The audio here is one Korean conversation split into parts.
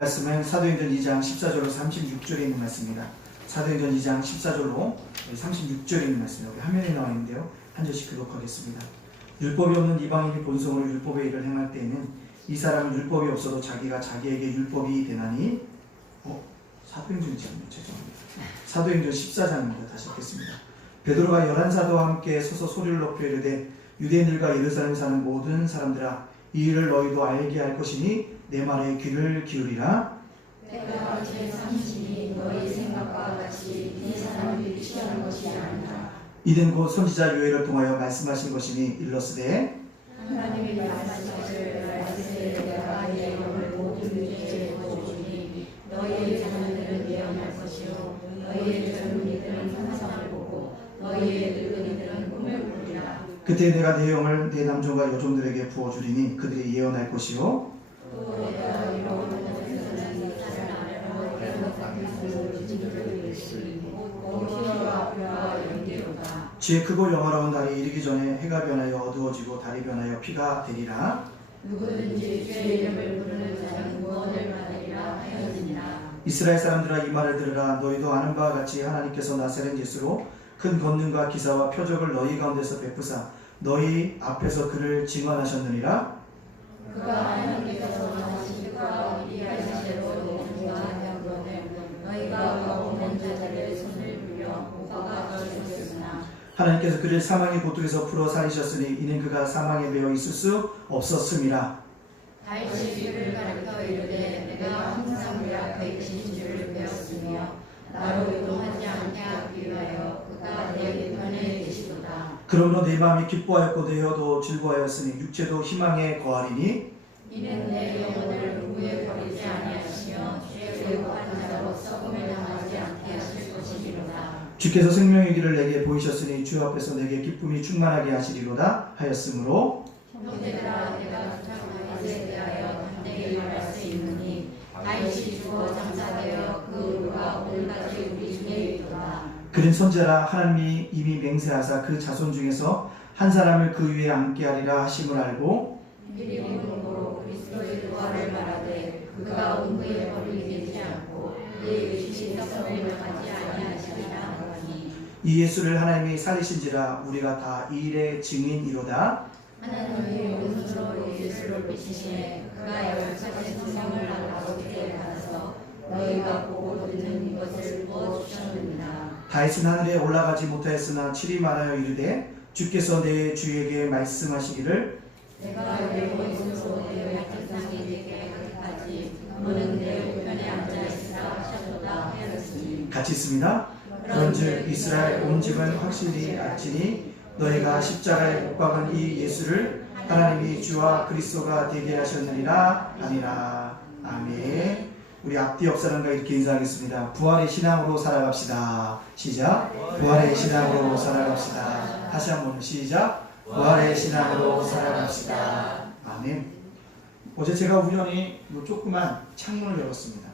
말씀은 사도행전 2장 14절로 36절에 있는 말씀입니다. 사도행전 2장 14절로 36절에 있는 말씀, 여기 화면에 나와 있는데요. 한 절씩 교독하겠습니다. 율법이 없는 이방인이 본성으로 율법의 일을 행할 때에는 이 사람은 율법이 없어도 자기가 자기에게 율법이 되나니. 사도행전이죠. 죄송합니다. 사도행전 14장입니다. 다시 읽겠습니다. 베드로가 11사도와 함께 서서 소리를 높여 이르되 유대인들과 예루살렘에 사는 모든 사람들아, 이 일을 너희도 알게 할 것이니 내 말에 귀를 기울이라. 내가 제3신이 너희 생각과 같이 이 사람을 취하는 것이 아니라 이는 곧 선지자 요엘을 통하여 말씀하신 것이니 일러스되 하나님의 말씀하실 말씀에 내가 내 영을 모든 유대에 부어주니 너희의 자녀들은 예언할 것이요 너희의 젊은이들은 환상을 보고 너희의 늙은이들은 꿈을 꾸리라. 그때 내가 내 영을 내 남종과 여종들에게 부어주리니 그들이 예언할 것이요 또 내가 이런 곳에서는 나를 아래로 대목하기를 진주를 일시고 피와 뼈와 연기로다. 주의 크고 영화로운 날이 이르기 전에 해가 변하여 어두워지고 달이 변하여 피가 되리라. 누구든지 주의 이름을 부르는 자는 구원을 받으리라 하였느니라. 이스라엘 사람들아, 이 말을 들으라. 너희도 아는 바와 같이 하나님께서 나사렛 예수로 큰 권능과 기사와 표적을 너희 가운데서 베푸사 너희 앞에서 그를 증언하셨느니라. 그가 하나님께서 하신 뜻과 이해하신 대로 모든과 하였거늘 너희가 가오는 자들의 손을 빌려 못 박아 주셨으나 하나님께서 그를 사망의 고통에서 풀어 살리셨으니 이는 그가 사망에 매여 있을 수 없었음이라. 다시 이를 가르쳐 이르되 내가 항상 내 앞에 계신 줄을 배웠으며 나로 유동하지 않게 하기 위하여 그가 내 편에 계시도다. 그러므로 내 마음이 기뻐하였고 내 혀도 즐거워하였으니 육체도 희망에 거하리니 이는 내 영혼을 후에 버리지 아니하시며 죄의 고한 자로 썩음을 당하지 않게 하실 것이리로다. 주께서 생명의 길을 내게 보이셨으니 주 앞에서 내게 기쁨이 충만하게 하시리로다 하였으므로 형제들아, 내가 장사에 대하여 담대히 말할 수 있느니 다윗이 죽어 장사되어 그 의가 오늘까지 우리 중에 있도다. 그는 선지자라. 하나님이 이미 맹세하사 그 자손 중에서 한 사람을 그 위에 앉게 하리라 하심을 알고 미리 본으로 그리스도의 부활을 말하되 그가 온 후에 버리게 되지 않고 이 의식이 썩음을 당하지 아니하시리라 하니 이 예수를 하나님이 살리신지라. 우리가 다 이 일의 증인이로다. 하나님이 오른손으로 예수를 비치시에 그가 열쇠의 성령을 아버지께 받아서 너희가 보고 듣는 이것을 부어주셨느니라. 다윗은 하늘에 올라가지 못하였으나 칠이 말하여 이르되 주께서 내 주에게 말씀하시기를 내가 내 오른손으로 내 약속상이 되게 하기까지 너는 내 우편에 앉아 있으라 하셨도다 하였으니. 같이 있습니다. 그런즉 이스라엘 온 집은 확실히 알지니 너희가 십자가에 못 박은 이 예수를 하나님이 주와 그리스도가 되게 하셨느니라 하니라. 아멘. 우리 앞뒤 옆 사람과 이렇게 인사하겠습니다. 부활의 신앙으로 살아갑시다. 시작. 부활의 신앙으로 살아갑시다. 다시 한번 시작. 부활의 신앙으로 살아갑시다. 아멘. 어제 제가 우연히 조그만 창문을 열었습니다.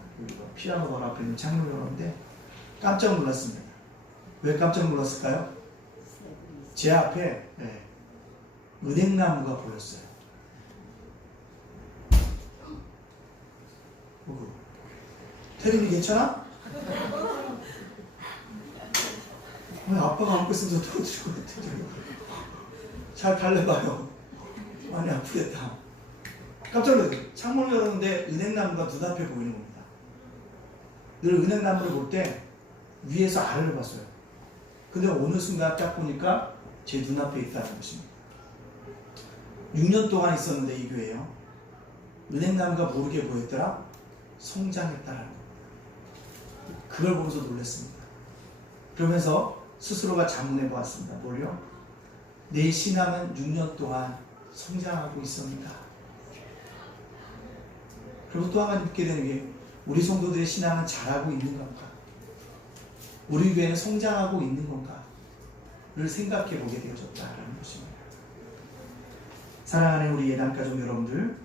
피아노 바로 앞에 있는 창문을 열었는데 깜짝 놀랐습니다. 왜 깜짝 놀랐을까요? 제 앞에 은행나무가 보였어요. 태림이 괜찮아? 아빠가 안고 있으면서 떨어뜨릴 것 같은데. 잘 달래봐요. 많이 아프겠다. 깜짝 놀랐어요. 창문을 열었는데 은행나무가 눈앞에 보이는 겁니다. 늘 은행나무를 볼 때 위에서 아래를 봤어요. 근데 어느 순간 딱 보니까 제 눈앞에 있다는 것입니다. 6년 동안 있었는데 이 교회에요. 은행나무가 모르게 보였더라? 성장했다라는 겁니다. 그걸 보면서 놀랐습니다. 그러면서 스스로가 자문해 보았습니다. 뭘요? 내 신앙은 6년 동안 성장하고 있습니다. 그리고 또 한 가지 묻게 되는 게 우리 성도들의 신앙은 자라고 있는 건가? 우리 교회는 성장하고 있는 건가를 생각해 보게 되어졌다라는 것입니다. 사랑하는 우리 예단가족 여러분들,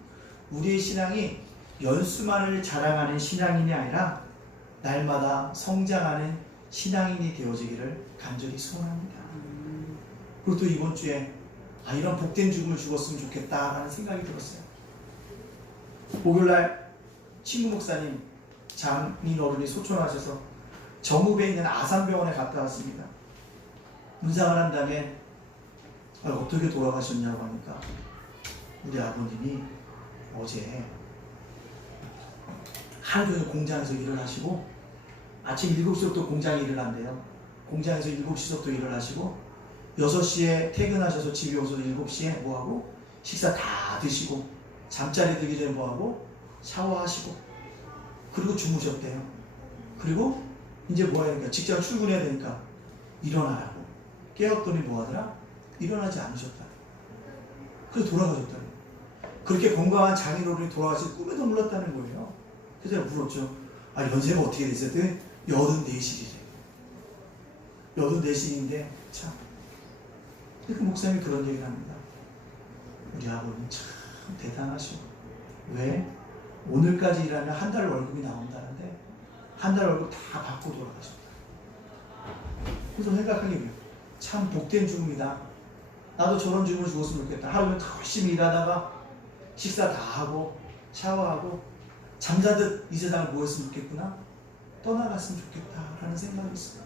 우리의 신앙이 연수만을 자랑하는 신앙인이 아니라 날마다 성장하는 신앙인이 되어지기를 간절히 소원합니다. 그리고 또 이번 주에 이런 복된 죽음을 죽었으면 좋겠다라는 생각이 들었어요. 목요일날 친구 목사님 장인 어른이 소천하셔서 정읍에 있는 아산병원에 갔다 왔습니다. 문상을 한 다음에 어떻게 돌아가셨냐고 하니까 우리 아버님이 어제 하루 종일 공장에서 일을 하시고 아침 7시부터 공장에 일을 한대요. 공장에서 7시부터 일을 하시고 6시에 퇴근하셔서 집에 오셔서 7시에 뭐하고 식사 다 드시고 잠자리 들기 전에 뭐하고 샤워하시고 그리고 주무셨대요. 그리고 이제 뭐해야 되니까 직장 출근해야 되니까 일어나라고 깨웠더니 뭐하더라? 일어나지 않으셨다. 그래서 돌아가셨다. 그렇게 건강한 장인어른이 돌아가실 꿈에도 몰랐다는 거예요. 그래서 제가 물었죠. 연세가 어떻게 되세요? 84시이래. 84시인데 참. 그 목사님이 그런 얘기를 합니다. 우리 아버님 참 대단하셔. 왜? 오늘까지 일하면 한 달 월급이 나온다는데 한 달 월급 다 받고 돌아가셨다. 그래서 생각하게 돼요. 참 복된 죽음이다. 나도 저런 죽음을 죽었으면 좋겠다. 하루는 더 열심히 일하다가 식사 다 하고 샤워하고 잠자듯 이 세상을 뭐 했으면 좋겠구나. 떠나갔으면 좋겠다라는 생각이 있어요.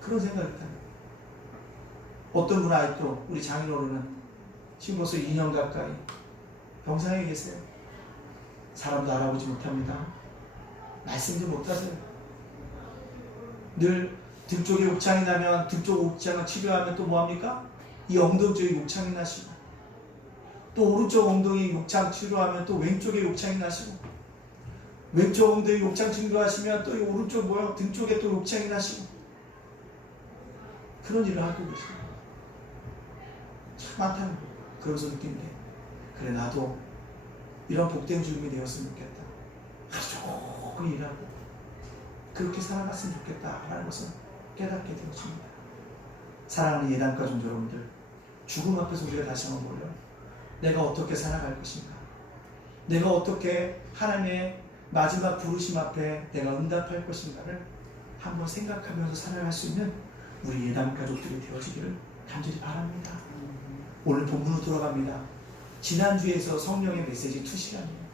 그런 생각이 있다. 어떤 분 아직도 우리 장인어른은 지금 벌써 2년 가까이 병상에 계세요. 사람도 알아보지 못합니다. 말씀도 못하세요. 늘 등 쪽에 욕창이 나면 등 쪽 욕창을 치료하면 또 뭐합니까? 이 엉덩이 쪽에 욕창이 나시고 또 오른쪽 엉덩이 욕창 치료하면 또 왼쪽에 욕창이 나시고 왼쪽 엉덩이 욕창 치료하시면 또 이 오른쪽 뭐야? 등 쪽에 또 욕창이 나시고 그런 일을 하고 계세요. 참 많다는 거예요. 그러면서 느낀 게 그래 나도 이런 복된 죽음이 되었으면 좋겠다. 하루 종일 일하고 그렇게 살아갔으면 좋겠다라는 것을 깨닫게 되어집니다. 사랑하는 예담가족 여러분들, 죽음 앞에서 우리가 다시 한번 보려 내가 어떻게 살아갈 것인가, 내가 어떻게 하나님의 마지막 부르심 앞에 내가 응답할 것인가를 한번 생각하면서 살아갈 수 있는 우리 예담가족들이 되어지기를 간절히 바랍니다. 오늘 본문으로 돌아갑니다. 지난주에서 성령의 메시지 2시간이에요.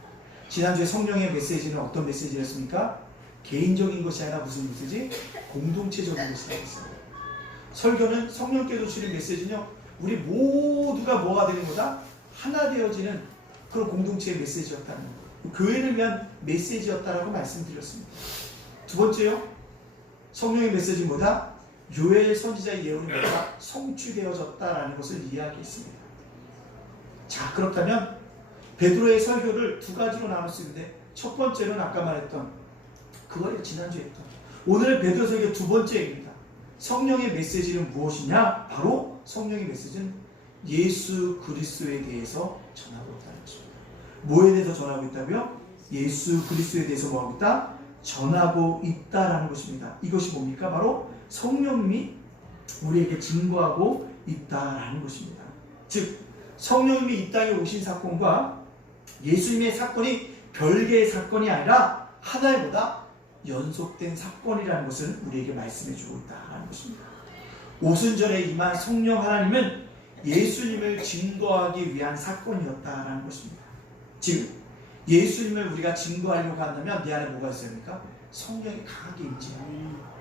지난주에 성령의 메시지는 어떤 메시지였습니까? 개인적인 것이 아니라 무슨 메시지? 공동체적인 것이라고 했어요. 설교는 성령께서 주시는 메시지는요, 우리 모두가 뭐가 되는 거다? 하나 되어지는 그런 공동체의 메시지였다는 거예요. 교회를 위한 메시지였다라고 말씀드렸습니다. 두 번째요, 성령의 메시지는 뭐다? 요엘 선지자의 예언이 뭐다? 성취되어졌다라는 것을 이야기했습니다. 자, 그렇다면 베드로의 설교를 두 가지로 나눌 수 있는데, 첫 번째는 아까 말했던 그거예요. 지난주에 했던 오늘 베드로 설교 두 번째입니다. 성령의 메시지는 무엇이냐? 바로 성령의 메시지는 예수 그리스도에 대해서 전하고 있다는 것입니다. 뭐에 대해서 전하고 있다고요? 예수 그리스도에 대해서 뭐하고 있다? 전하고 있다라는 것입니다. 이것이 뭡니까? 바로 성령님이 우리에게 증거하고 있다라는 것입니다. 즉 성령님이 이 땅에 오신 사건과 예수님의 사건이 별개의 사건이 아니라 하나의 보다 연속된 사건이라는 것을 우리에게 말씀해 주고 있다는 것입니다. 오순절에 임한 성령 하나님은 예수님을 증거하기 위한 사건이었다는 것입니다. 즉 예수님을 우리가 증거하려고 한다면 내 안에 뭐가 있어야 합니까? 성령이 강하게 임재해요.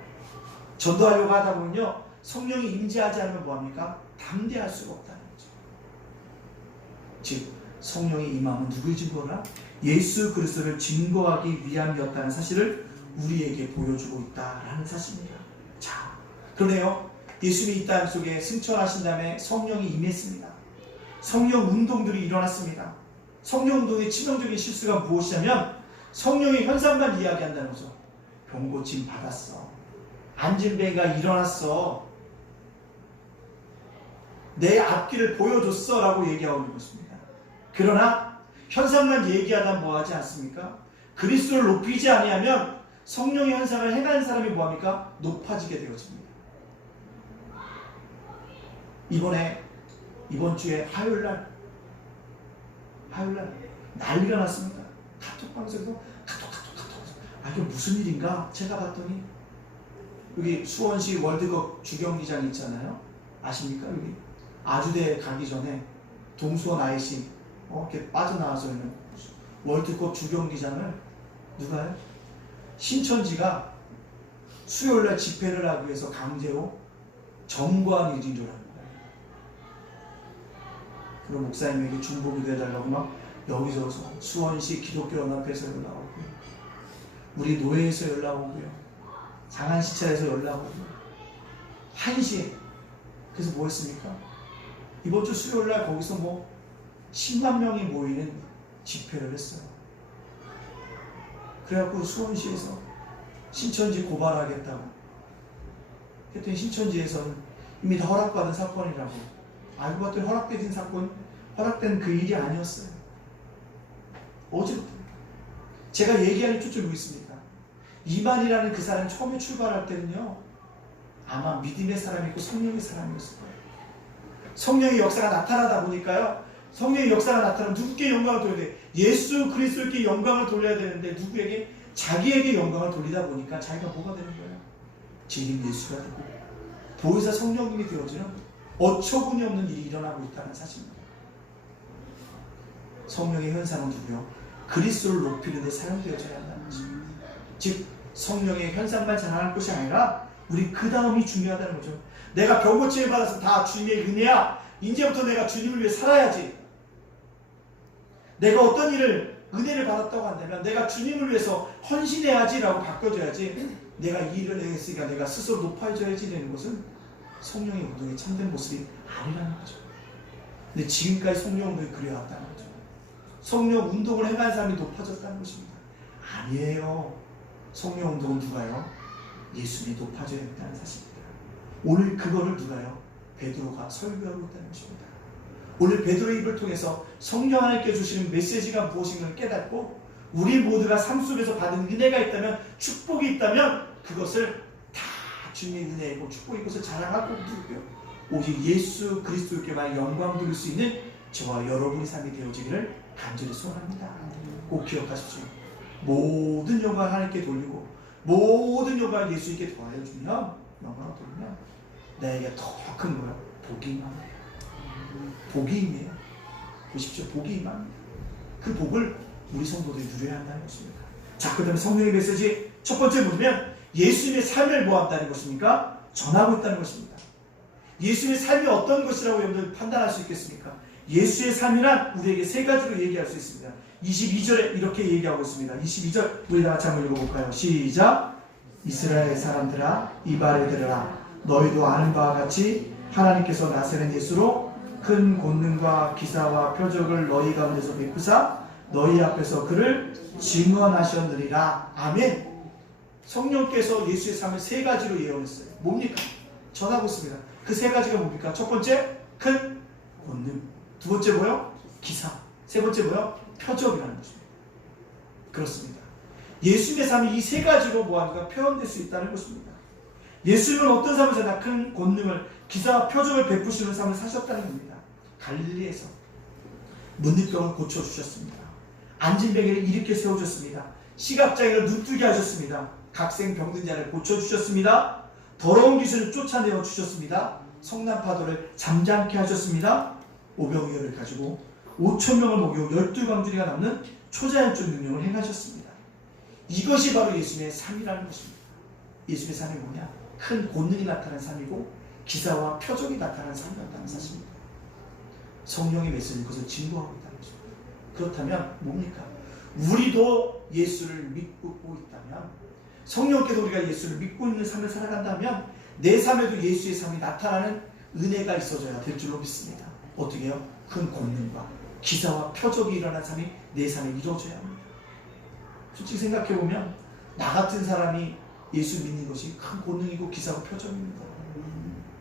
전도하려고 하다 보면요, 성령이 임재하지 않으면 뭐합니까? 담대할 수가 없다는 거죠. 즉 성령의 임함은 누구를 증거하나? 예수 그리스도를 증거하기 위함이었다는 사실을 우리에게 보여주고 있다라는 사실입니다. 자, 그러네요. 예수님이 이 땅 속에 승천하신 다음에 성령이 임했습니다. 성령 운동들이 일어났습니다. 성령 운동의 치명적인 실수가 무엇이냐면 성령의 현상만 이야기한다는 거죠. 병 고침 받았어. 앉은 배가 일어났어. 내 앞길을 보여줬어 라고 얘기하고 있는 것입니다. 그러나 현상만 얘기하다 뭐하지 않습니까? 그리스도를 높이지 아니하면 성령의 현상을 행하는 사람이 뭐합니까? 높아지게 되어집니다. 이번 주에 화요일날 난리가 났습니다. 카톡 방송에서 카톡 이게 무슨 일인가? 제가 봤더니 여기 수원시 월드컵 주경기장 있잖아요. 아십니까? 여기 아주대 가기 전에 동수원 IC 이렇게 빠져나와서 있는 월드컵 주경기장을 누가요? 신천지가 수요일날 집회를 하기 위해서 강제로 점거한 일인 줄 아는 거예요. 그럼 목사님에게 중보기도 해달라고 막 여기저기서 수원시 기독교연합회에서 연락 오고요. 우리 노예에서 연락 오고요. 장안시찰에서 연락 오고요. 1시에. 그래서 뭐 했습니까? 이번 주 수요일날 거기서 뭐 10만 명이 모이는 집회를 했어요. 그래갖고 수원시에서 신천지 고발하겠다고. 그랬더니 신천지에서는 이미 다 허락받은 사건이라고. 알고 봤더니 허락된 그 일이 아니었어요. 어제부터. 제가 얘기하는 초점이 뭐 있습니까? 이만이라는 그 사람이 처음에 출발할 때는요, 아마 믿음의 사람이고 성령의 사람이었을 거예요. 성령의 역사가 나타나다 보니까요, 성령의 역사가 나타나면 누구께 영광을 돌려야 돼? 예수 그리스도께 영광을 돌려야 되는데 누구에게? 자기에게 영광을 돌리다 보니까 자기가 뭐가 되는 거예요? 진리 예수가 되고 보혜사 성령님이 되어지는 어처구니 없는 일이 일어나고 있다는 사실입니다. 성령의 현상은 누구요? 그리스도를 높이는 데 사용되어져야 한다는 것입니다. 즉 성령의 현상만 자랑할 것이 아니라 우리 그 다음이 중요하다는 거죠. 내가 병고침을 받아서 다 주님의 은혜야. 이제부터 내가 주님을 위해 살아야지. 내가 어떤 일을 은혜를 받았다고 한다면 내가 주님을 위해서 헌신해야지 라고 바꿔줘야지. 내가 이 일을 했으니까 내가 스스로 높아져야지 되는 것은 성령의 운동의 참된 모습이 아니라는 거죠. 근데 지금까지 성령 운동이 그려왔다는 거죠. 성령 운동을 행한 사람이 높아졌다는 것입니다. 아니에요. 성령 운동은 누가요? 예수님이 높아져야 된다는 사실입니다. 오늘 그거를 누가요? 베드로가 설교하고 있다는 것입니다. 오늘 베드로의 입을 통해서 성령 하나님께 주시는 메시지가 무엇인가를 깨닫고 우리 모두가 삶 속에서 받은 은혜가 있다면, 축복이 있다면 그것을 다 주님의 은혜이고 축복인 것을 자랑하고 누구요? 오직 예수 그리스도께만 영광 돌릴 수 있는 저와 여러분의 삶이 되어지기를 간절히 소원합니다. 꼭 기억하십시오. 모든 영광을 하나님께 돌리고 모든 영광을 예수님께 더하여 주면, 영광을 돌리면 나에게 더 큰 거야. 복이 임합니다. 복이 임해요. 보십시오. 복이 임합니다. 그 복을 우리 성도들이 누려야 한다는 것입니다. 자, 그 다음에 성령의 메시지 첫 번째 보면 예수님의 삶을 뭐 한다는 것입니까? 전하고 있다는 것입니다. 예수님의 삶이 어떤 것이라고 여러분들 판단할 수 있겠습니까? 예수의 삶이란 우리에게 세 가지로 얘기할 수 있습니다. 22절에 이렇게 얘기하고 있습니다. 22절 우리 다 같이 한번 읽어볼까요? 시작! 이스라엘 사람들아 이 말을 들으라. 너희도 아는 바와 같이 하나님께서 나세렛 예수로 큰 권능과 기사와 표적을 너희 가운데서 베푸사 너희 앞에서 그를 증언하셨느니라. 아멘. 성령께서 예수의 삶을 세 가지로 예언했어요. 뭡니까? 전하고 있습니다. 그 세 가지가 뭡니까? 첫 번째, 큰 권능. 두 번째 뭐요? 기사. 세 번째 뭐요? 표적이라는 것입니다. 그렇습니다. 예수님의 삶이 이 세 가지로 뭐하니까 표현될 수 있다는 것입니다. 예수님은 어떤 삶을 사나 큰 권능을, 기사와 표적을 베푸시는 삶을 사셨다는 겁니다. 갈릴리에서 문둥병을 고쳐주셨습니다. 앉은 뱅이를 일으켜 세워주셨습니다. 시각장애를 눈뜨게 하셨습니다. 각생 병든 자를 고쳐주셨습니다. 더러운 귀신을 쫓아내어 주셨습니다. 성난파도를 잠잠케 하셨습니다. 오병이어를 가지고 5,000명을 먹이고 12광주리가 남는 초자연적 능력을 행하셨습니다. 이것이 바로 예수님의 삶이라는 것입니다. 예수님의 삶이 뭐냐? 큰 권능이 나타난 삶이고 기사와 표적이 나타난 삶이었다는 사실입니다. 성령의 메시지는 그것을 증거하고 있다는 것입니다. 그렇다면 뭡니까? 우리도 예수를 믿고 있다면, 성령께서 우리가 예수를 믿고 있는 삶을 살아간다면 내 삶에도 예수의 삶이 나타나는 은혜가 있어져야 될 줄로 믿습니다. 어떻게 해요? 큰 권능과 기사와 표적이 일어난 삶이 내 삶에 이루어져야 합니다. 솔직히 생각해보면 나 같은 사람이 예수 믿는 것이 큰 권능이고 기사고 표적입니다.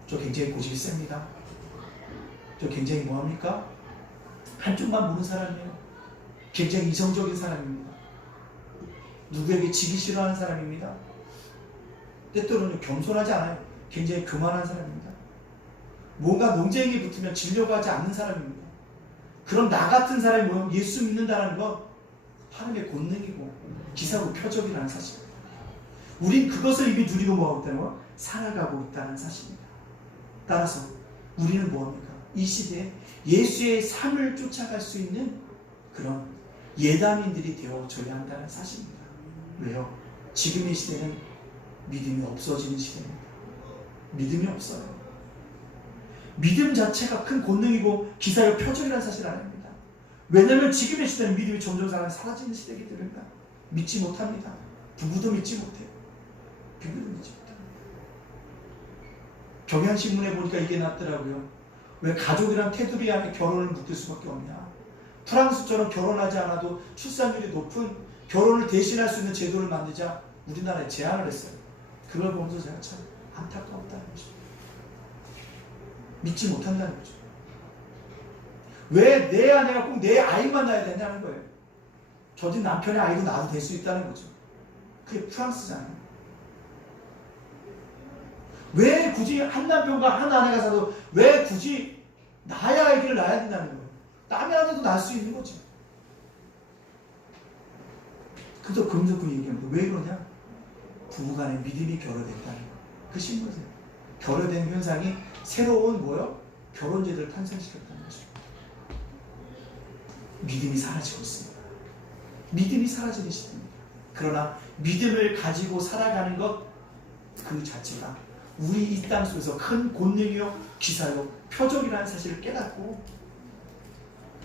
저 굉장히 고집이 셉니다. 저 굉장히 뭐합니까? 한쪽만 보는 사람이에요. 굉장히 이성적인 사람입니다. 누구에게 지기 싫어하는 사람입니다. 때때로는 겸손하지 않아요. 굉장히 교만한 사람입니다. 뭔가 논쟁이 붙으면 지려고 하지 않는 사람입니다. 그런 나 같은 사람이 뭐냐면 예수 믿는다는 건 하나님의 권능이고 기사고 표적이라는 사실입니다. 우린 그것을 이미 누리고 뭐하고 있다는 건 살아가고 있다는 사실입니다. 따라서 우리는 뭐합니까? 이 시대에 예수의 삶을 쫓아갈 수 있는 그런 예단인들이 되어줘야 한다는 사실입니다. 왜요? 지금의 시대는 믿음이 없어지는 시대입니다. 믿음이 없어요. 믿음 자체가 큰 권능이고 기사의 표적이라는 사실을 아닙니다. 왜냐하면 지금의 시대는 믿음이 점점 사라지는 시대이기 때문입니다. 믿지 못합니다. 부부도 믿지 못해요. 비교도 믿지 못해요. 경향신문에 보니까 이게 났더라고요. 왜 가족이랑 테두리 안에 결혼을 묶을 수밖에 없냐. 프랑스처럼 결혼하지 않아도 출산율이 높은 결혼을 대신할 수 있는 제도를 만들자 우리나라에 제안을 했어요. 그걸 보면서 제가 참 안타까웠다는 거죠. 믿지 못한다는 거죠. 왜 내 아내가 꼭 내 아이만 낳아야 되냐는 거예요. 저도 남편의 아이도 낳아도 될 수 있다는 거죠. 그게 프랑스잖아요. 왜 굳이 한 남편과 한 아내가 살아도 왜 굳이 나의 아이를 낳아야 된다는 거예요. 남의 아내도 낳을 수 있는 거죠. 그래서 그러면서 그 얘기합니다. 왜 그러냐? 부부간의 믿음이 결여됐다는 거예요. 그 신거세요. 결여된 현상이 새로운 뭐요? 결혼제도를 탄생시켰다는 거죠. 믿음이 사라지고 있습니다. 믿음이 사라지는 시대입니다. 그러나 믿음을 가지고 살아가는 것 그 자체가 우리 이 땅 속에서 큰 권능이요 기사요 표적이라는 사실을 깨닫고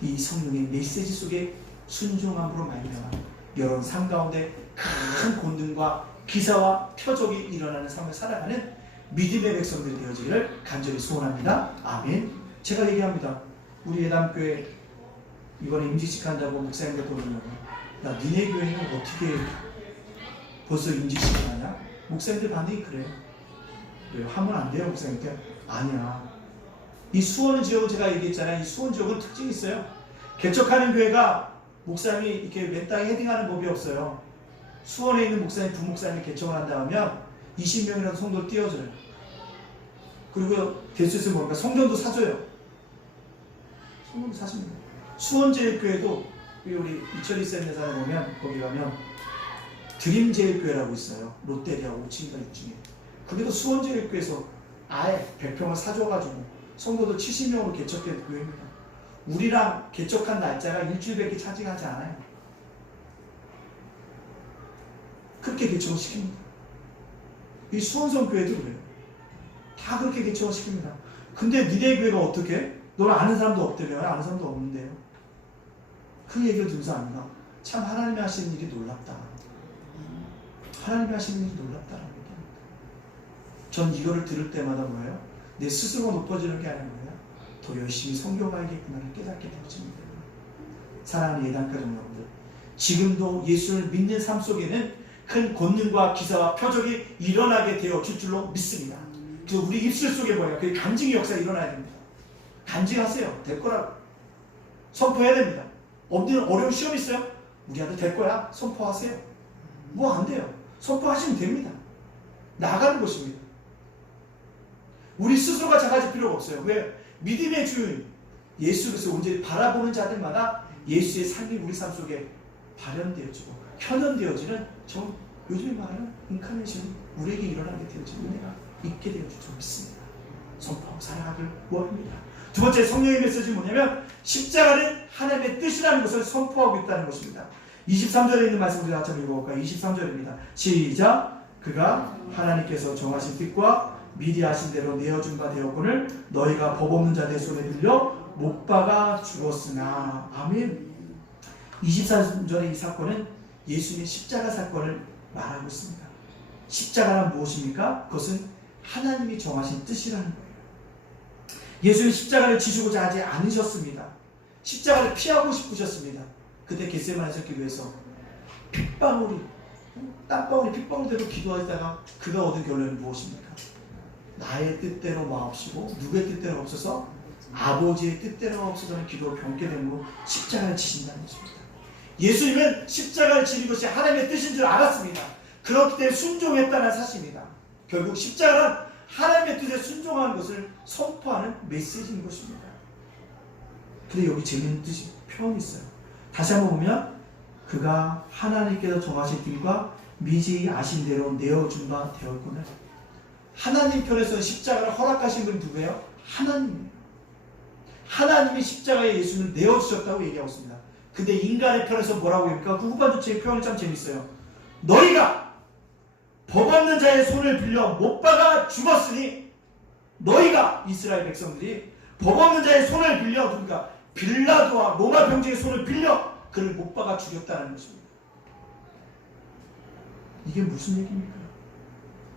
이 성령의 메시지 속에 순종함으로 말미암아 여러분 삶 가운데 큰 권능과 기사와 표적이 일어나는 삶을 살아가는 믿음의 백성들이 되어지기를 간절히 소원합니다. 아멘. 제가 얘기합니다. 우리 예담교회 이번에 임직식 한다고 목사님들 보면 야 니네 교회는 어떻게 벌써 임직식을 하냐? 목사님들 반응이 그래요. 왜요? 하면 안 돼요 목사님께? 아니야. 이 수원 지역은 제가 얘기했잖아요. 이 수원 지역은 특징이 있어요. 개척하는 교회가 목사님이 이렇게 맨 땅에 헤딩하는 법이 없어요. 수원에 있는 목사님, 부목사님이 개척을 한다 하면 20명이라도 성도를 띄워줘요. 그리고 될 수 있으면 뭔가 성전도 사줘요. 성전도 사십니다. 수원제일교회도 우리 이철이 쌤네산에 보면 거기 가면 드림제일교회라고 있어요. 롯데리아 5층인가 6층에. 그게도 수원제일교회에서 아예 100평을 사줘가지고 성도도 70명으로 개척된 교회입니다. 우리랑 개척한 날짜가 일주일밖에 차지하지 않아요. 그렇게 개척을 시킵니다. 이 수원성 교회도 그래요. 다 그렇게 개척을 시킵니다. 근데 니네 교회가 어떻게? 너는 아는 사람도 없대요. 아는 사람도 없는데요. 그 얘기를 들으면서 압니다. 참 하나님이 하시는 일이 놀랍다. 하나님이 하시는 일이 놀랍다라는 얘기입니다. 전 이거를 들을 때마다 뭐예요? 내 스스로가 높아지는 게 아니라 뭐예요? 더 열심히 성경하겠구나를 깨닫게 되어집니다. 사랑하는 예단가 여러분들, 지금도 예수를 믿는 삶 속에는 큰 권능과 기사와 표적이 일어나게 되어질 줄로 믿습니다. 그 우리 입술 속에 뭐예요? 그 간증의 역사가 일어나야 됩니다. 간증하세요. 될 거라고. 선포해야 됩니다. 어려운 시험 있어요? 우리한테 될 거야. 선포하세요. 뭐 안 돼요. 선포하시면 됩니다. 나가는 것입니다. 우리 스스로가 작아질 필요가 없어요. 왜? 믿음의 주인 예수 그리스도를 온전히 바라보는 자들마다 예수의 삶이 우리 삶 속에 발현되어지고 현현되어지는 요즘에 말하는 인카네이션 우리에게 일어나게 되어진 은혜가 있게 되어질 줄 믿습니다. 선포하고 살아가길 원합니다. 두 번째 성령의 메시지는 뭐냐면 십자가는 하나님의 뜻이라는 것을 선포하고 있다는 것입니다. 23절에 있는 말씀 우리가 같이 읽어볼까요? 23절입니다. 시작. 그가 하나님께서 정하신 뜻과 미리 하신 대로 내어준 바 되었거늘 너희가 법 없는 자들의 손에 들려 못 박아 죽었으나. 아멘. 23절의 이 사건은 예수님의 십자가 사건을 말하고 있습니다. 십자가란 무엇입니까? 그것은 하나님이 정하신 뜻이라는 거예요. 예수는 십자가를 지시고자 하지 않으셨습니다. 십자가를 피하고 싶으셨습니다. 그때 겟세마네 기도에서 핏방울이 땀방울이 핏방울대로 기도하다가 그가 얻은 결론은 무엇입니까? 나의 뜻대로 마옵시고 누구의 뜻대로 없어서 아버지의 뜻대로 없어서는 기도를 병게 되므로 십자가를 지신다는 것입니다. 예수님은 십자가를 지는 것이 하나님의 뜻인 줄 알았습니다. 그렇기 때문에 순종했다는 사실입니다. 결국 십자가는 하나님의 뜻에 순종하는 것을 선포하는 메시지인 것입니다. 근데 여기 재미있는 뜻이 표현이 있어요. 다시 한번 보면 그가 하나님께서 정하신 뜻과 미리 아신 대로 내어준 바 되었구나. 하나님 편에서 십자가를 허락하신 분이 누구예요? 하나님이에요. 하나님이 십자가에 예수를 내어주셨다고 얘기하고 있습니다. 근데 인간의 편에서 뭐라고 합니까? 그 후반주체의 표현이 참 재밌어요. 너희가 법 없는 자의 손을 빌려 못 박아 죽었으니, 너희가 이스라엘 백성들이 법 없는 자의 손을 빌려, 그러니까 빌라도와 로마 병제의 손을 빌려 그를 못 박아 죽였다는 것입니다. 이게 무슨 얘기입니까?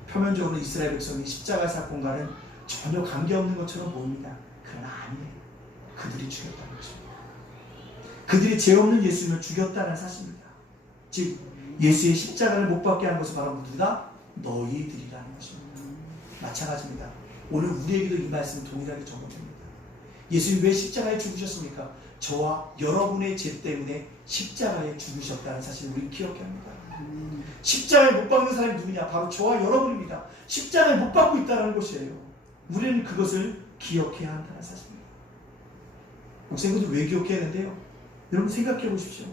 표면적으로 이스라엘 백성이 십자가 사건과는 전혀 관계없는 것처럼 보입니다. 그러나 아니에요. 그들이 죽였다는 것입니다. 그들이 죄 없는 예수님을 죽였다는 사실입니다. 즉 예수의 십자가를 못 박게 한 것은 바로 누구다? 너희들이라는 것입니다. 마찬가지입니다. 오늘 우리에게도 이 말씀은 동일하게 적용됩니다. 예수님 왜 십자가에 죽으셨습니까? 저와 여러분의 죄 때문에 십자가에 죽으셨다는 사실을 우리는 기억해야 합니다. 십자가에 못 박는 사람이 누구냐? 바로 저와 여러분입니다. 십자가에 못 박고 있다는 것이에요. 우리는 그것을 기억해야 한다는 사실입니다. 목사님도 왜 기억해야 되는데요? 여러분 생각해 보십시오.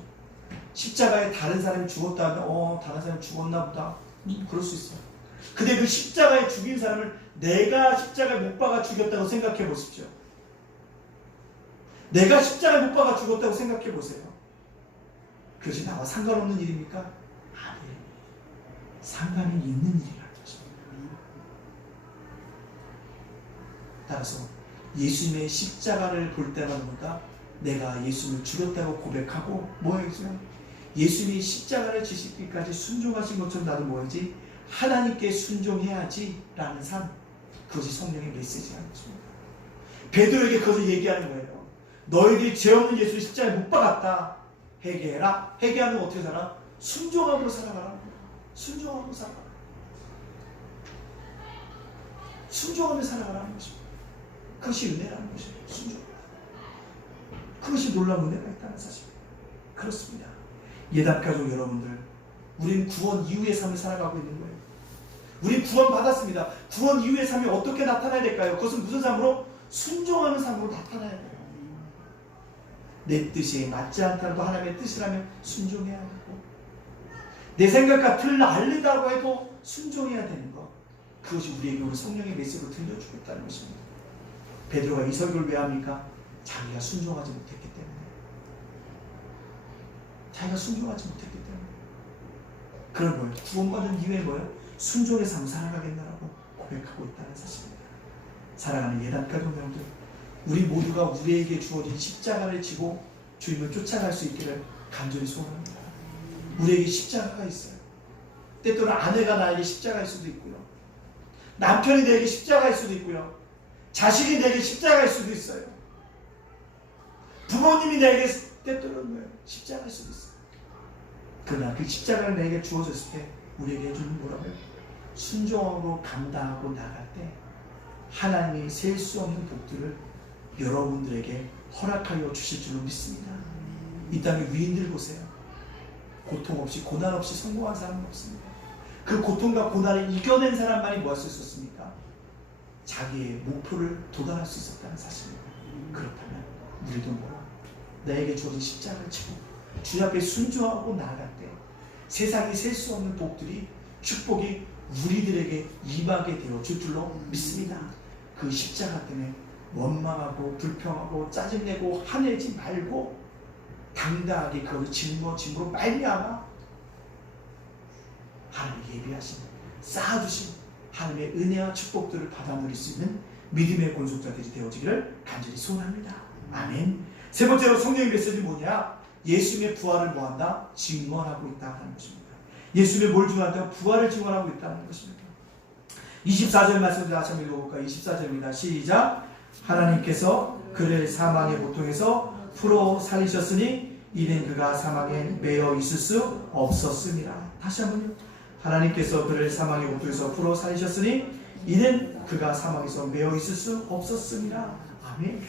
십자가에 다른 사람이 죽었다 하면 다른 사람이 죽었나 보다, 그럴 수 있어요. 근데 그 십자가에 죽인 사람을 내가 십자가에 못 박아 죽였다고 생각해 보십시오. 내가 십자가에 못 박아 죽었다고 생각해 보세요. 그것이 나와 상관없는 일입니까? 아니에요. 상관이 있는 일이라는 것입니다. 따라서 예수님의 십자가를 볼 때마다 내가 예수님을 죽였다고 고백하고 뭐해야죠? 예수님이 십자가를 지시기까지 순종하신 것처럼 나도 뭐야지? 하나님께 순종해야지 라는 삶, 그것이 성령의 메시지라는 것입니다. 베드로에게 그것을 얘기하는 거예요. 너희들이 죄 없는 예수를 십자가에 못 박았다. 회개해라. 회개하면 어떻게 살아? 순종하고 살아가라. 순종하고 살아가라. 순종하며 살아가라는 것입니다. 그것이 은혜라는 것입니다. 순종. 그것이 놀라운 은혜가 있다는 사실입니다. 그렇습니다. 예단가족 여러분들, 우리는 구원 이후의 삶을 살아가고 있는 거예요. 우리 구원 받았습니다. 구원 이후의 삶이 어떻게 나타나야 될까요? 그것은 무슨 삶으로? 순종하는 삶으로 나타나야 돼요. 내 뜻이 맞지 않더라도 하나님의 뜻이라면 순종해야 되고, 내 생각과 틀리다고 해도 순종해야 되는 것, 그것이 우리에게 오늘 성령의 메시지로 들려주고 있다는 것입니다. 베드로가 이 설교를 왜 합니까? 자기가 순종하지 못했기 때문에. 자기가 순종하지 못했기 때문에. 그런 거예요. 구원받은 이후에 뭐예요? 순종의 삶을 살아가겠다라고 고백하고 있다는 사실입니다. 사랑하는 예단가족 여러분들, 우리 모두가 우리에게 주어진 십자가를 지고 주님을 쫓아갈 수 있기를 간절히 소원합니다. 우리에게 십자가가 있어요. 때때로 아내가 나에게 십자가일 수도 있고요. 남편이 내게 십자가일 수도 있고요. 자식이 내게 십자가일 수도 있어요. 부모님이 내게 때때로는 십자가일 수도 있어요. 그러나 그 십자가를 내게 주어졌을 때 우리에게 해주는 뭐라고요? 순종하고 감당하고 나갈 때 하나님이 셀 수 없는 복들을 여러분들에게 허락하여 주실 줄로 믿습니다. 이 땅의 위인들 보세요. 고통 없이 고난 없이 성공한 사람은 없습니다. 그 고통과 고난을 이겨낸 사람만이 뭐 할 수 있었습니까? 자기의 목표를 도달할 수 있었다는 사실입니다. 그렇다면 우리도 나에게 주어진 십자가를 지고 주님 앞에 순종하고 나아갈 때 세상이 셀 수 없는 복들이, 축복이 우리들에게 임하게 되어 줄 줄로 믿습니다. 그 십자가 때문에 원망하고 불평하고 짜증내고 화내지 말고 당당하게 그것을 짐으로 말미암아 하나님이 예비하신, 쌓아두신 하나님의 은혜와 축복들을 받아 누릴 수 있는 믿음의 권속자들이 되어지기를 간절히 소원합니다. 아멘. 세 번째로 성령의 메시지 뭐냐? 예수님의 부활을 뭐한다? 증언하고 있다는 것입니다. 예수님의 뭘 증언한다? 부활을 증언하고 있다는 것입니다. 24절 말씀 다시 한번 읽어볼까요? 24절입니다. 시작. 하나님께서 그를 사망의 고통에서 풀어 살리셨으니 이는 그가 사망에 매여 있을 수 없었습니다. 다시 한번요. 하나님께서 그를 사망의 고통에서 풀어 살리셨으니 이는 그가 사망에서 매여 있을 수 없었습니다. 아멘.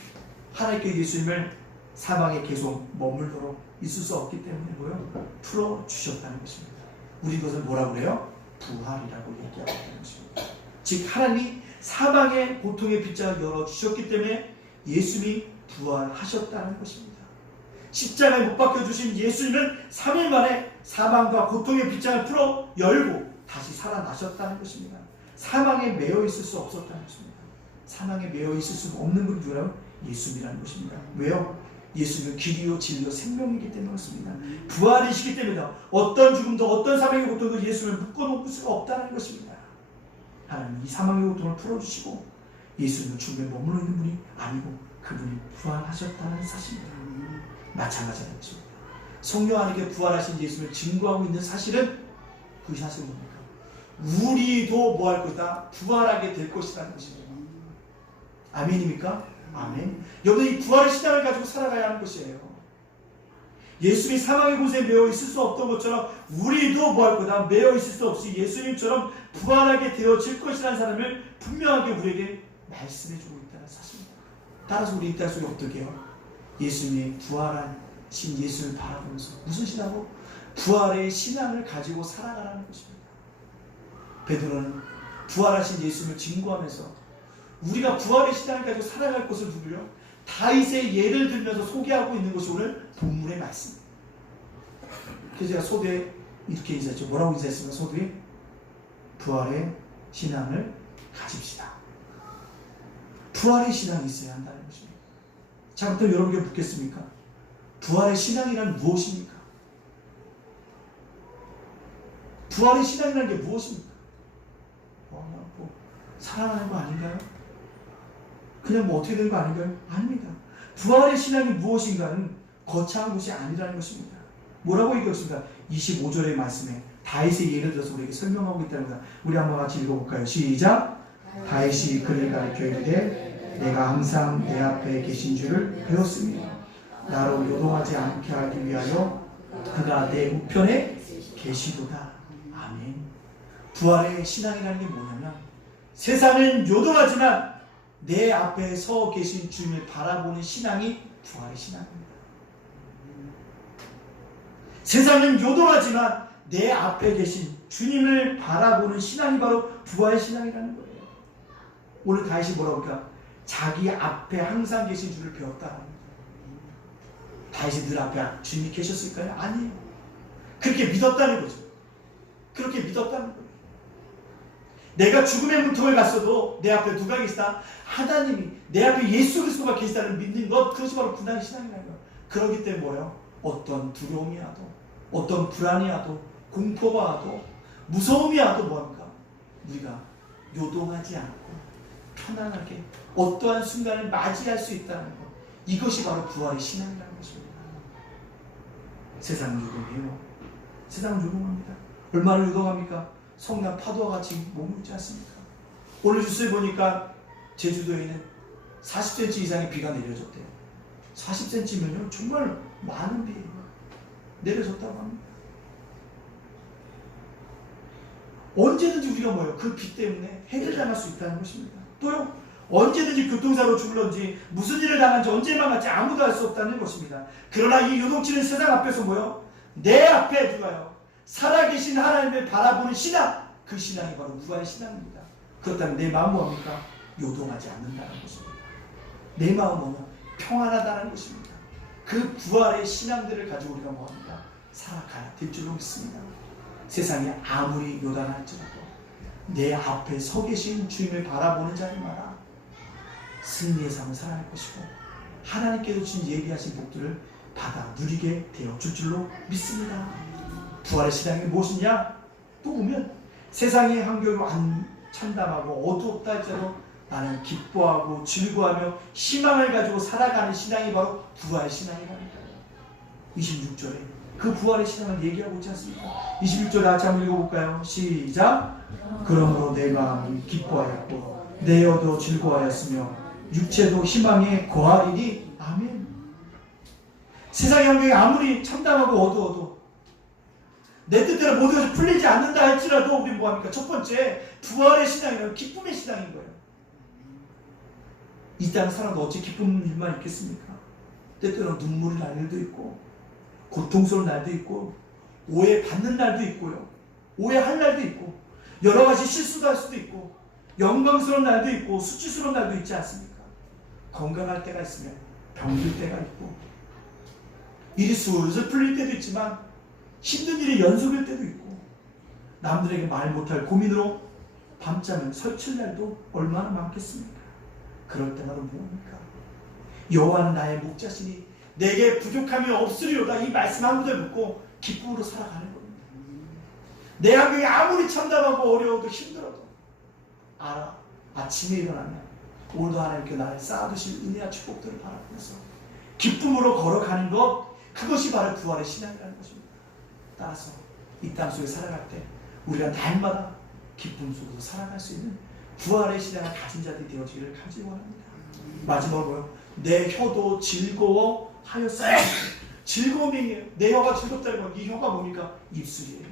하나님께 예수님을 사망에 계속 머물도록 있을 수 없기 때문에 뭐요? 풀어주셨다는 것입니다. 우리 그것을 뭐라고 그래요? 부활이라고 얘기하고 있다는 것입니다. 즉 하나님이 사망의 고통의 빗장을 열어주셨기 때문에 예수님이 부활하셨다는 것입니다. 십자가에 못 박혀주신 예수님은 3일 만에 사망과 고통의 빗장을 풀어 열고 다시 살아나셨다는 것입니다. 사망에 매여 있을 수 없었다는 것입니다. 사망에 매여 있을 수 없는 분이 누구예요? 예수님이라는 것입니다. 왜요? 예수님은 길이요 진리요 생명이기 때문에 그렇습니다. 부활이시기 때문에 어떤 죽음도 어떤 사망의 고통도 예수를 묶어놓을 수가 없다는 것입니다. 하나님 이 사망의 고통을 풀어주시고 예수님은 죽음에 머물러 있는 분이 아니고 그분이 부활하셨다는 사실입니다. 마찬가지라는 것입니다. 성령 안에 부활하신 예수를 증거하고 있는 사실은 그 사실은 뭡니까? 우리도 뭐 할 거다? 부활하게 될 것이라는 것입니다. 아멘입니까? 아멘. 여러분 이 부활의 신앙을 가지고 살아가야 하는 것이에요. 예수님이 사망의 곳에 매여 있을 수 없던 것처럼 우리도 뭐 할 거다? 매여 있을 수 없이 예수님처럼 부활하게 되어질 것이라는 사람을 분명하게 우리에게 말씀해주고 있다는 사실입니다. 따라서 우리 이 땅 속에 어떻게 해요? 예수님이 부활하신 예수를 바라보면서 무슨 신앙으로? 부활의 신앙을 가지고 살아가라는 것입니다. 베드로는 부활하신 예수님을 증거하면서 우리가 부활의 신앙을 가지고 살아갈 것을 누구요? 다윗의 예를 들면서 소개하고 있는 것이 오늘 본문의 말씀입니다. 그래서 제가 소대에 이렇게 인사했죠. 뭐라고 인사했습니까? 소대에 부활의 신앙을 가집시다. 부활의 신앙이 있어야 한다는 것입니다. 자, 그럼 여러분께 묻겠습니까? 부활의 신앙이란 무엇입니까? 부활의 신앙이라는 게 무엇입니까? 뭐 살아나는 거 아닌가요? 그냥 뭐 어떻게 되는 거 아닌가요? 아닙니다. 부활의 신앙이 무엇인가는 거창한 것이 아니라는 것입니다. 뭐라고 얘기했습니까? 25절의 말씀에 다윗의 예를 들어서 우리에게 설명하고 있다는 겁니다. 우리 한번 같이 읽어볼까요? 시작! 다윗이 그를 가르쳐 이르되 내가 항상 내 앞에 계신 줄을 배웠으며 나로 요동하지 않게 하기 위하여 그가 내 우편에 계시도다. 아멘. 부활의 신앙이라는 게 뭐냐면 세상은 요동하지만 내 앞에 서 계신 주님을 바라보는 신앙이 부활의 신앙입니다. 세상은 요동하지만 내 앞에 계신 주님을 바라보는 신앙이 바로 부활의 신앙이라는 거예요. 오늘 다윗이 뭐라고 할까? 자기 앞에 항상 계신 주를 배웠다. 다윗이 늘 앞에 주님이 계셨을까요? 아니에요. 그렇게 믿었다는 거죠. 그렇게 믿었다는 거예요. 내가 죽음의 문턱을 갔어도 내 앞에 누가 계시다? 하나님이 내 앞에 예수 그리스도가 계시다는 믿는 것, 그것이 바로 분당의 신앙이라는 거예요. 그렇기 때문에 뭐예요? 어떤 두려움이 와도 어떤 불안이 와도 공포가 와도 무서움이 와도 뭐합니까? 우리가 요동하지 않고 편안하게 어떠한 순간을 맞이할 수 있다는 것, 이것이 바로 부활의 신앙이라는 것입니다. 세상은 요동해요. 세상은 요동합니다. 얼마나 요동합니까? 성난 파도와 같이 머물지 않습니까? 오늘 뉴스에 보니까 제주도에는 40cm 이상의 비가 내려졌대요. 40cm면요 정말 많은 비예요. 내려졌다고 합니다. 언제든지 우리가 뭐예요? 그 비 때문에 해를 당할 수 있다는 것입니다. 또요 언제든지 교통사고로 죽을런지 무슨 일을 당한지 언제만 같지 아무도 알 수 없다는 것입니다. 그러나 이 요동치는 세상 앞에서 뭐예요? 내 앞에 누가요? 살아계신 하나님을 바라보는 신앙, 그 신앙이 바로 부활의 신앙입니다. 그렇다면 내 마음은 뭡니까? 요동하지 않는다는 것입니다. 내 마음은 평안하다는 것입니다. 그 부활의 신앙들을 가지고 우리가 뭐합니까? 살아가야 될 줄로 믿습니다. 세상이 아무리 요단할지라도 내 앞에 서 계신 주님을 바라보는 자들마다 승리의 삶을 살아갈 것이고 하나님께서 주신 예비하신 복들을 받아 누리게 되어 줄 줄로 믿습니다. 부활의 신앙이 무엇이냐? 또 보면 세상의 환경으로 안 참담하고 어두웠다 할지라도 나는 기뻐하고 즐거워하며 희망을 가지고 살아가는 신앙이 바로 부활의 신앙이라는 거예요. 26절에 그 부활의 신앙을 얘기하고 있지 않습니까? 26절 같이 한번 읽어볼까요? 시작! 그러므로 내 마음이 기뻐하였고 내 혀도 즐거워하였으며 육체도 희망에 거하리니 아멘. 세상의 환경이 아무리 참담하고 어두워도 내 뜻대로 모든 것이 풀리지 않는다 할지라도 우리 뭐합니까? 첫 번째 부활의 신앙이란 기쁨의 신앙인 거예요. 이 땅 살아도 어찌 기쁜 일만 있겠습니까? 때때로 눈물이 날 일도 있고 고통스러운 날도 있고 오해받는 날도 있고요. 오해할 날도 있고 여러 가지 실수도 할 수도 있고 영광스러운 날도 있고 수치스러운 날도 있지 않습니까? 건강할 때가 있으면 병들 때가 있고 일이 술술 풀릴 때도 있지만 힘든 일이 연속일 때도 있고 남들에게 말 못할 고민으로 밤잠을 설칠 날도 얼마나 많겠습니까? 그럴 때마다 무엇입니까? 여호와는 나의 목자시니 내게 부족함이 없으리로다. 이 말씀 한 구절 묻고 기쁨으로 살아가는 겁니다. 내 환경이 아무리 참담하고 어려워도 힘들어도 알아. 아침에 일어나면 오늘도 하나님께 나를 쌓아두실 은혜와 축복들을 바라보면서 기쁨으로 걸어가는 것, 그것이 바로 부활의 신앙이라는 것입니다. 따라서 이 땅 속에 살아갈 때 우리가 날마다 기쁨 속으로 살아갈 수 있는 부활의 신앙을 가진 자들이 되어지기를 간절히 원합니다. 마지막으로 내 혀도 즐거워하였어요. 즐거움이에요. 내 혀가 즐겁다는 건 이 혀가 뭡니까? 입술이에요.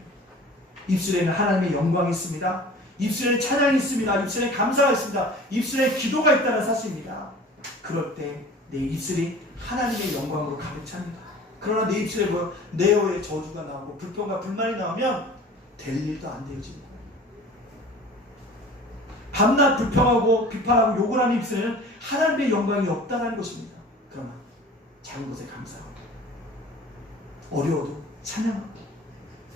입술에는 하나님의 영광이 있습니다. 입술에는 찬양이 있습니다. 입술에는 감사가 있습니다. 입술에 기도가 있다는 사실입니다. 그럴 때 내 입술이 하나님의 영광으로 가득 찹니다. 그러나 내 입술에 내 혀에 저주가 나오고 불평과 불만이 나오면 될 일도 안 되어지는 거예요. 밤낮 불평하고 비판하고 욕을 하는 입술에는 하나님의 영광이 없다는 것입니다. 그러나 작은 것에 감사하고 어려워도 찬양하고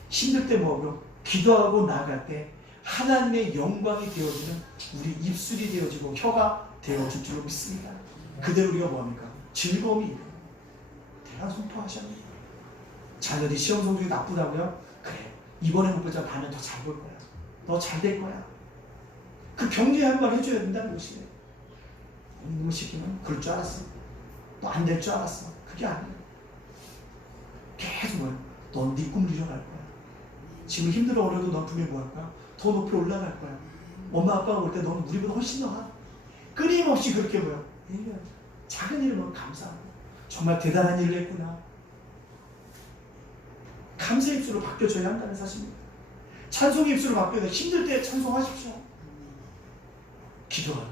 힘들 때 뭐하고 기도하고 나아갈 때 하나님의 영광이 되어지는 우리 입술이 되어지고 혀가 되어질 줄로 믿습니다. 그대로 우리가 뭐합니까? 즐거움이 대란 선포하셨네요. 자녀들이 시험 성적이 나쁘다고요? 그래, 이번에 못 보자 다음에 더 잘 볼 거야. 너 잘 될 거야. 그 격려의 말 해줘야 된다는 것이에요. 이놈의 시키면 그럴 줄 알았어. 너 안 될 줄 알았어. 그게 아니에요. 계속 뭐예요? 넌 네 꿈을 이뤄갈 거야. 지금 힘들어 어려도 넌 분명히 뭐 할 거야? 더 높이 올라갈 거야. 엄마 아빠가 볼 때 너는 우리보다 훨씬 더 하. 끊임없이 그렇게 뭐예요? 작은 일은 넌 감사하고 정말 대단한 일을 했구나. 감사의 입술로 바뀌어줘야 한다는 사실입니다. 찬송의 입술로 바뀌어야 힘들 때 찬송하십시오. 기도하라.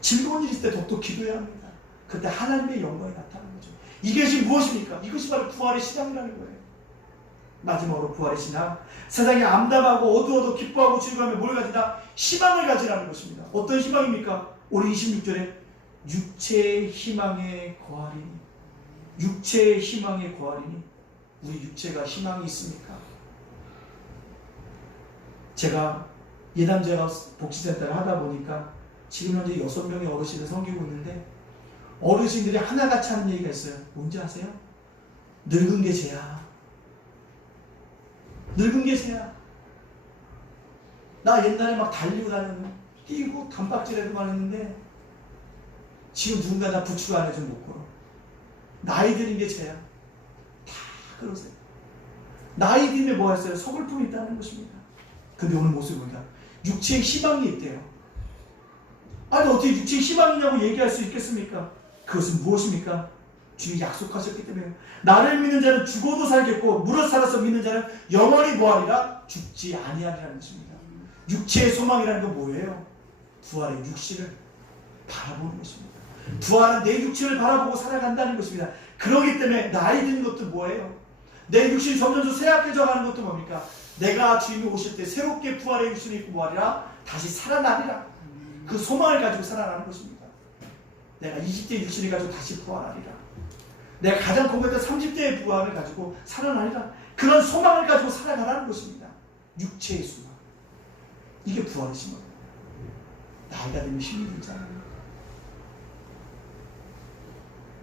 즐거운 일 있을 때 더욱더 기도해야 합니다. 그때 하나님의 영광이 나타나는 거죠. 이것이 무엇입니까? 이것이 바로 부활의 신앙이라는 거예요. 마지막으로 부활의 신앙, 세상이 암담하고 어두워도 기뻐하고 즐거워하며 뭘 가지다? 희망을 가지라는 것입니다. 어떤 희망입니까? 오늘 26절에 육체의 희망에 거하리니, 육체의 희망에 거하리니, 우리 육체가 희망이 있습니까? 제가 예담제가 복지센터를 하다 보니까 지금 현재 6명의 어르신을 섬기고 있는데 어르신들이 하나같이 하는 얘기가 있어요. 뭔지 아세요? 늙은 게 죄야. 늙은 게 죄야. 나 옛날에 막 달리고 다녔는데 뛰고 단박질해도만 했는데 지금 누군가 나 부추가 안 해주면 못 걸어. 나이 드는 게 죄야. 다 그러세요. 나이 들면 뭐 했어요? 서글픔이 있다는 것입니다. 근데 오늘 모습을 보니까 육체의 희망이 있대요. 아니 어떻게 육체의 희망이냐고 얘기할 수 있겠습니까? 그것은 무엇입니까? 주님이 약속하셨기 때문에 나를 믿는 자는 죽어도 살겠고 무릇 살아서 믿는 자는 영원히 뭐하리라? 죽지 아니하리라는 것입니다. 육체의 소망이라는 건 뭐예요? 부활의 육신을 바라보는 것입니다. 부활은 내 육신을 바라보고 살아간다는 것입니다. 그렇기 때문에 나이 드는 것도 뭐예요? 내 육신이 점점 더 쇠약해져 가는 것도 뭡니까? 내가 주님이 오실 때 새롭게 부활의 육신이 있고 뭐하리라? 다시 살아나리라. 그 소망을 가지고 살아가는 것입니다. 내가 20대 육신을 가지고 다시 부활하리라. 내가 가장 공부했던 30대의 부활을 가지고 살아나리라. 그런 소망을 가지고 살아가라는 것입니다. 육체의 소망. 이게 부활의 소망. 나이가 되면 힘이 들잖아요.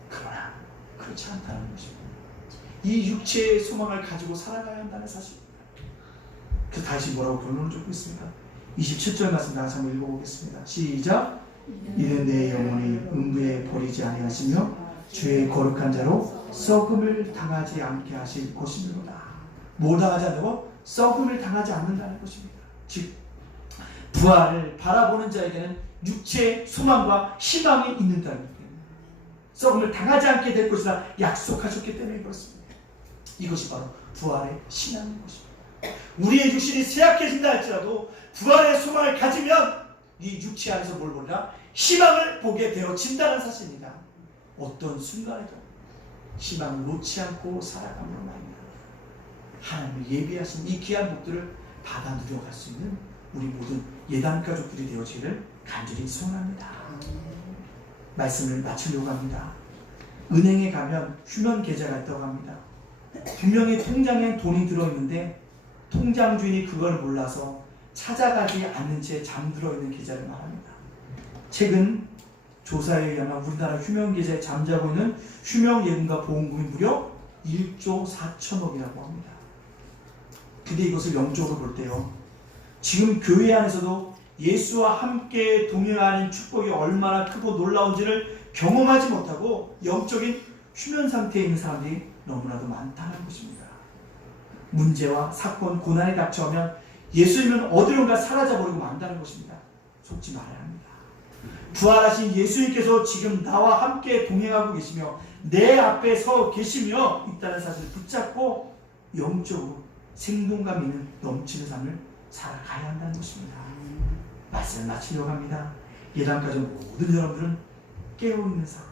그러나 그렇지 않다는 것입니다. 이 육체의 소망을 가지고 살아가야 한다는 사실입니다. 그래서 다시 뭐라고 결론을 줬고 있습니다. 27절 말씀 다시 한번 읽어보겠습니다. 시작. 이는 내 영혼이 음부에 버리지 아니하시며 주의 거룩한 자로 썩음을 당하지 않게 하실 것이므로다. 뭐 당하지 않고? 썩음을 당하지 않는다는 것입니다. 즉 부활을 바라보는 자에게는 육체의 소망과 희망이 있는다는 것입니다. 썩음을 당하지 않게 될 것이라 약속하셨기 때문에 그렇습니다. 이것이 바로 부활의 신앙인 것입니다. 우리의 육신이 쇠약해진다 할지라도 부활의 소망을 가지면 이 육체 안에서 뭘 보리라? 희망을 보게 되어진다는 사실입니다. 어떤 순간에도 희망을 놓지 않고 살아감으로 말입니다. 하나님이 예비하신 이 귀한 복들을 받아 누려갈 수 있는 우리 모든 예단 가족들이 되어지기를 간절히 소원합니다. 말씀을 마치려고 합니다. 은행에 가면 휴면 계좌가 있다고 합니다. 분명히 통장에 돈이 들어있는데 통장 주인이 그걸 몰라서 찾아가지 않는 채 잠들어 있는 계좌를 말합니다. 최근 조사에 의하면 우리나라 휴명계좌에 잠자고 있는 휴명예금과 보험금이 무려 1조 4천억이라고 합니다. 근데 이것을 영적으로 볼 때요, 지금 교회 안에서도 예수와 함께 동행하는 축복이 얼마나 크고 놀라운지를 경험하지 못하고 영적인 휴면 상태에 있는 사람들이 너무나도 많다는 것입니다. 문제와 사건, 고난이 닥쳐오면 예수님은 어디론가 사라져버리고 만다는 것입니다. 속지 말아야 합니다. 부활하신 예수님께서 지금 나와 함께 동행하고 계시며 내 앞에 서 계시며 있다는 사실을 붙잡고 영적으로 생동감 있는 넘치는 삶을 살아가야 한다는 것입니다. 말씀을 마치려고 합니다. 예단까지 모든 여러분들은 깨어있는 삶,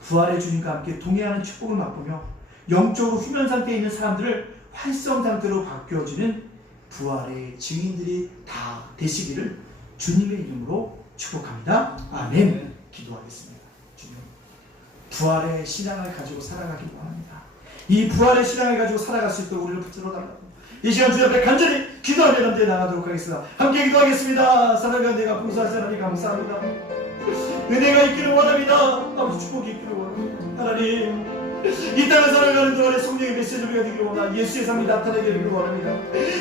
부활의 주님과 함께 동행하는 축복을 맛보며 영적으로 휴면 상태에 있는 사람들을 활성 상태로 바뀌어지는 부활의 증인들이 다 되시기를 주님의 이름으로 축복합니다. 아멘. 기도하겠습니다. 주님, 부활의 신앙을 가지고 살아가기 원합니다. 이 부활의 신앙을 가지고 살아갈 수 있도록 우리를 붙들어 달라고 이 시간 주 앞에 간절히 기도하며 남대에 나가도록 하겠습니다. 함께 기도하겠습니다. 사랑하는 내가 봉사하시 하나님 감사합니다. 은혜가 있기를 원합니다. 아버지 축복이 있기를 원합니다. 하나님, 이 땅을 살아가는 동안에 성령의 메시지를 되기를 원합니다. 예수의 삶이 나타나기를 원합니다.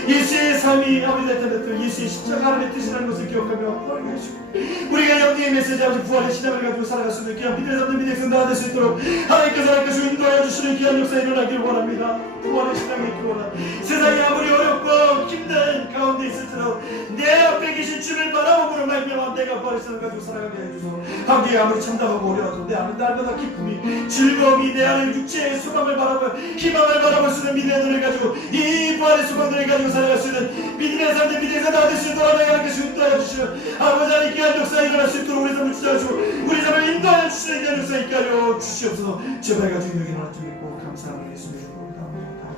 예수의 삶이 아버지 나타났던 예수의 십자가 하나님의 뜻이라는 것을 기억하며 하나님 해주시고 우리가 영적인 메시지 아버지 부활의 신앙을 가지고 살아갈 수 있는 귀한 믿음의 삶들 믿음의 성도가 될 수 있도록 하나님께서 하나님께서 인도하여 주시는 귀한 역사 일어나기를 원합니다. 부활의 신앙이 있기를 원합니다. 세상이 아무리 어렵고 힘든 가운데 있을지라도 내 앞에 계신 주를 바라보므로 말미암아 내가 부활의 신앙을 가지고 살아가게 해주소서. 함께 아무리 참담하고 어려워도 내 안에 날마다 기쁨이 즐거움이 내 안에 육체의 소망을 바라볼 희망을 바라볼 수 있는 믿음의 눈을 가지고 이 부활의 소망들을 가지고 살아갈 수 있는 믿음의 삶들 믿음의 삶을 될 수 있도록 하나님께서 인도하여 주시는 아버지 하나님 귀한 역사 일어날 수 있도록 우리 삶을 지켜주시고 우리 삶을 인도하여 주시는 귀한 역사 있게 하여 주시옵소서. 제발 가지고 있는 일어나 좀 믿고 감사하며 예수님의 이름으로 기도합니다.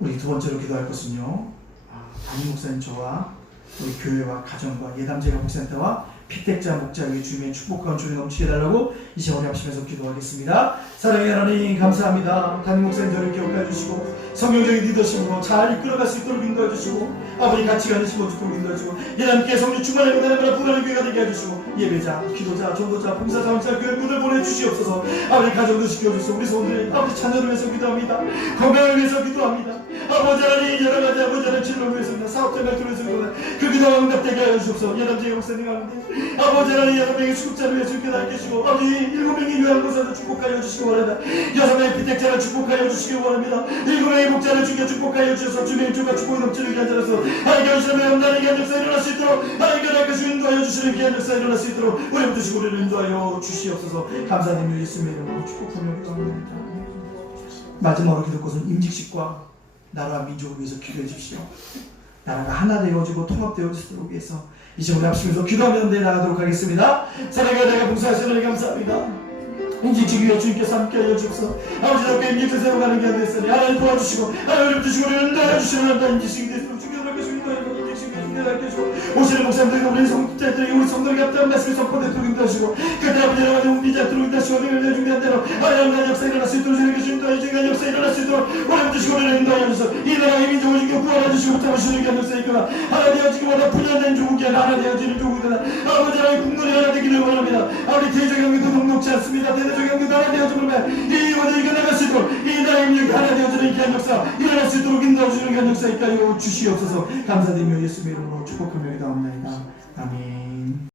우리 두 번째로 기도할 것은요, 담임 목사님 저와 우리 교회와 가정과 예담제가복센터와 피택자 목자에게 주님의 축복과 은총이 넘치게 해달라고 이 시간에 합심해서 기도하겠습니다. 사랑의 하나님 감사합니다. 담임 목사님 저를 기억해 주시고 성경적인 리더십으로 잘 이끌어갈 수 있도록 인도해 주시고 아버지 가치관을 심어주도록 인도해 주시고 예담께 성령 충만의 고난을 부활의 교회가 되게 해주시고 예배자, 기도자, 전도자, 봉사, 자원자, 교회 분들 보내주시옵소서. 아버지 가정도 지켜주시고 우리 손들 아버지 자녀를 위해서 기도합니다. 건강을 위해서 기도합니다. 아버지 하나님 여러가지 아버지 하나님 진로를 위해서 사업자 발전을 위해서 기도합니다. 그 기도가 응답되게 하여 주시옵소서. 예담제 목사님 가운데 아버지 하나님 6명의 수급자를 위해서 주께 달게시고 아버지 7명의 요양보사를 축복하여 주시기 원합니다. 6명의 피택자를 축복하여 주시기 원합니다. 7명의 목자를 주께 축복하여 주셔서 주님의 주가 축복이 넘치는 귀한 자로서 하나님께 하시는 염단의 귀한 역사 일어날 수 있도록 하나님께 인도하여 주시는 귀한 역사 일어날 수 있도록 우리 붙드시고 우리를 인도하여 주시옵소서. 감사드리며 예수님의 이름으로 축복하며 기도합니다. 마지막으로 기도 것은 임직식과 나라와 민족을 위해서 기도해 주십시오. 나라가 하나 되어지고 통합되어지도록 위해서 이 시간에 합심해서 기도하며 내 나가도록 하겠습니다. 사랑과 내가 봉사하시는 하나님 감사합니다. 임직직 위에 주님께서 함께하여 주옵소서. 아버지 앞에 임직을 세워가는 게 안 됐으니 하나님 도와주시고 하나님 주시고 우리를 인도하여 주시는 하나님 임직이 되도록 주께서 함께하시고 인도하여 임직이 되도록 해주시고 오시는 목사님들과 우리 성도들에게 우리 성도에게 합당한 말씀을 선포되도록 인도하시고 그들 아버지 여러가지 옮기지 않도록 인도하시고 우리를 준비한 대로 하나님의 역사 일어날 수 있도록 주님께 인도하여 주시는 역사 일어날 수 있도록 우리 주시고 우리를 인도하여 주소서. 이 나라의 민족을 주께 구원해 주시고 붙잡으시는 게 역사 있거나 하나 되어지기보다 분열된 조국이 하나 되어지는 조국이다. 아버지 하나님 국민이 하나 되기를 원합니다. 아버지 대적 경기도 녹록지 않습니다. 대적 경기도 하나 되어지면 이 원을 이겨나갈 수 있도록 이 나라의 민족이 하나 되어지는 귀한 역사 일어날 수 있도록 인도해 주시는 귀한 역사 있게 하여 주시옵소서. 감사드리며 예수의 이름으로 축복하며 기도합니다. 아멘.